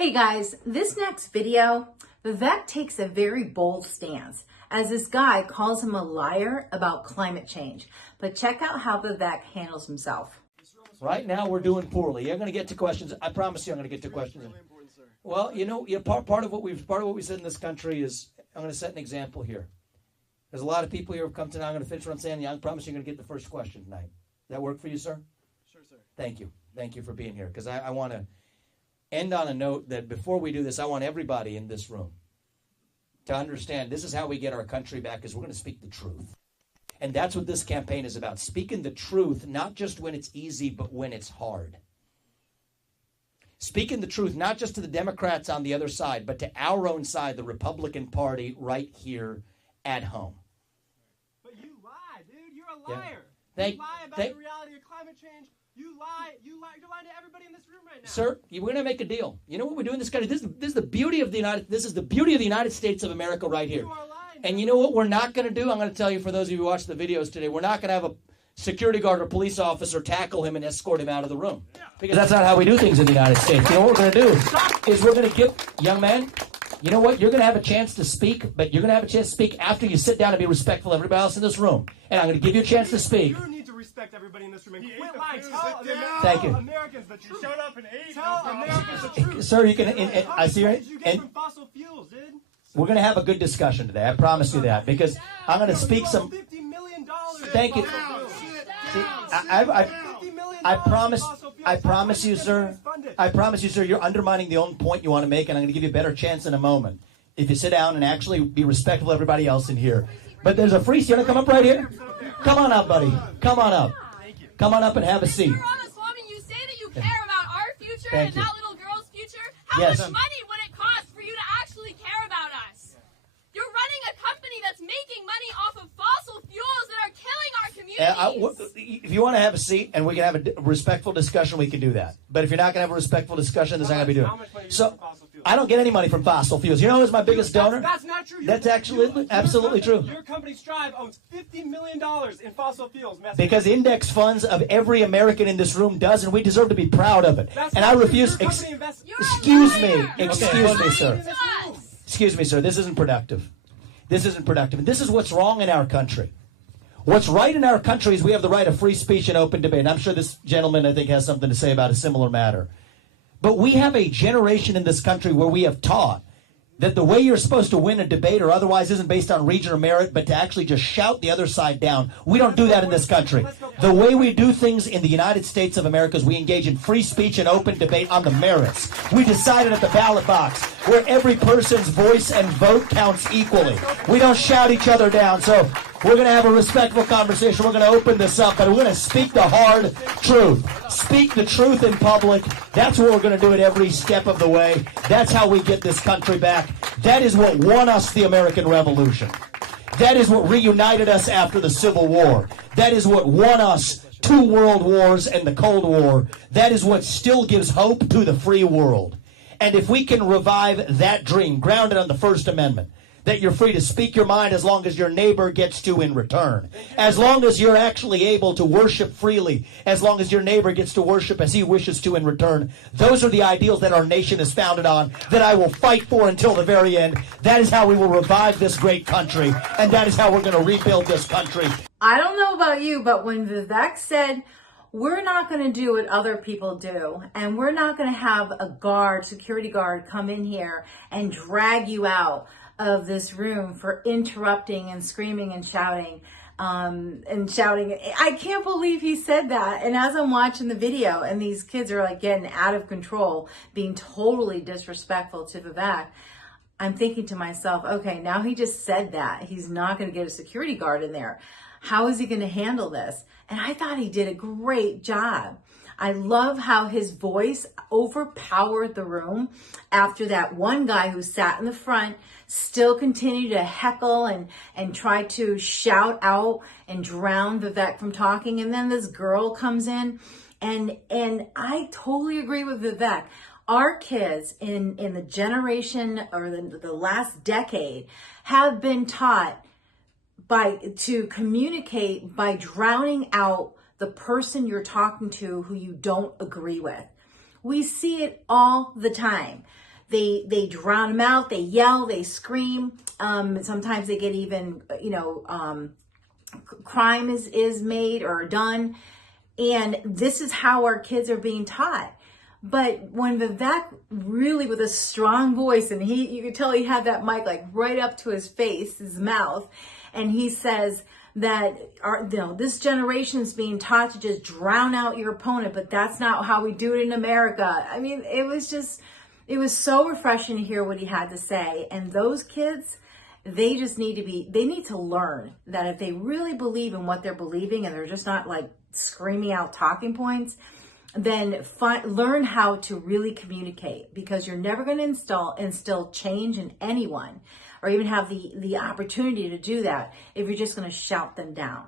Hey guys, this next video, Vivek takes a very bold stance as this guy calls him a liar about climate change. But check out how Vivek handles himself. Right now we're doing poorly. You're going to get to questions. I promise you I'm going to get to questions. Well, part of what we said in this country is, I'm going to set an example here. There's a lot of people here who have come tonight. I'm going to finish what I'm saying. I promise you're going to get the first question tonight. Does that work for you, sir? Sure, sir. Thank you. Thank you for being here. Because I want to end on a note that before we do this, I want everybody in this room to understand this is how we get our country back, is we're going to speak the truth. And that's what this campaign is about. Speaking the truth, not just when it's easy, but when it's hard. Speaking the truth, not just to the Democrats on the other side, but to our own side, the Republican Party right here at home. But you lie, dude. You're a liar. Yeah. You lie about the reality of climate change. You lie. You're lying to everybody in this room right now. Sir, we're going to make a deal. You know what we're doing in this country? This is the beauty of the United States of America right here. You are lying. And you know what we're not going to do? I'm going to tell you, for those of you who watch the videos today, we're not going to have a security guard or police officer tackle him and escort him out of the room. Because that's not how we do things in the United States. You know what we're going to do is we're going to give, young man, you know what? You're going to have a chance to speak, but you're going to have a chance to speak after you sit down and be respectful of everybody else in this room. And I'm going to give you a chance to speak. You need to respect everybody in this room. And quit lying. Thank you. Americans the truth. Shut up and ate. Tell Americans the truth. Sir, you can. I see right. You get from fossil fuels, dude. We're going to have a good discussion today. I promise you that, because I'm going to speak some. $50 million. Thank you. See, I promise you, sir. I promise you, sir. You're undermining the only point you want to make, and I'm going to give you a better chance in a moment if you sit down and actually be respectful of everybody else in here. But there's a free seat. You want to come up right here? Come on up, buddy. Come on up. Come on up and have a seat. Mr. Ramaswamy, you say that you care about our future Thank and you. that little girl's future. How Yes. much money would it cost for you to actually care about us? You're running a company that's making money off of fossil fuels that are killing our communities. If you want to have a seat and we can have a respectful discussion, we can do that. But if you're not going to have a respectful discussion, there's not going to be doing. How much money do you So get from fossil fuels? I don't get any money from fossil fuels. You know who's my biggest donor? That's not true. That's actually absolutely true. Your company Strive owns $50 million in fossil fuels. Because index funds of every American in this room does, and we deserve to be proud of it. That's and I not true. refuse. Your company invests- Excuse me. You're a Excuse me, liar. sir. Excuse me, sir. This isn't productive. This isn't productive. And this is what's wrong in our country. What's right in our country is we have the right of free speech and open debate. And I'm sure this gentleman, I think, has something to say about a similar matter. But we have a generation in this country where we have taught that the way you're supposed to win a debate or otherwise isn't based on region or merit, but to actually just shout the other side down. We don't do that in this country. The way we do things in the United States of America is we engage in free speech and open debate on the merits. We decided at the ballot box where every person's voice and vote counts equally. We don't shout each other down. So we're going to have a respectful conversation. We're going to open this up, but we're going to speak the hard truth. Speak the truth in public. That's what we're going to do at every step of the way. That's how we get this country back. That is what won us the American Revolution. That is what reunited us after the Civil War. That is what won us 2 world wars and the Cold War. That is what still gives hope to the free world. And if we can revive that dream, grounded on the First Amendment, that you're free to speak your mind as long as your neighbor gets to in return. As long as you're actually able to worship freely, as long as your neighbor gets to worship as he wishes to in return. Those are the ideals that our nation is founded on, that I will fight for until the very end. That is how we will revive this great country, and that is how we're going to rebuild this country. I don't know about you, but when Vivek said, we're not going to do what other people do, and we're not going to have a security guard come in here and drag you out of this room for interrupting and screaming and shouting. I can't believe he said that. And as I'm watching the video and these kids are like getting out of control, being totally disrespectful to Vivek, I'm thinking to myself, okay, now he just said that. He's not going to get a security guard in there. How is he going to handle this? And I thought he did a great job. I love how his voice overpowered the room after that one guy who sat in the front still continued to heckle and try to shout out and drown Vivek from talking. And then this girl comes in and I totally agree with Vivek. Our kids in the generation or the last decade have been taught to communicate by drowning out the person you're talking to who you don't agree with. We see it all the time. they drown them out, they yell, they scream. Sometimes they get even, crime is made or done. And this is how our kids are being taught. But when Vivek really with a strong voice, and you could tell he had that mic like right up to his face, his mouth, and he says that this generation is being taught to just drown out your opponent, but that's not how we do it in America. I mean, it was so refreshing to hear what he had to say. And those kids, they need to learn that if they really believe in what they're believing and they're just not like screaming out talking points, then learn how to really communicate, because you're never going to instill change in anyone or even have the opportunity to do that if you're just going to shout them down.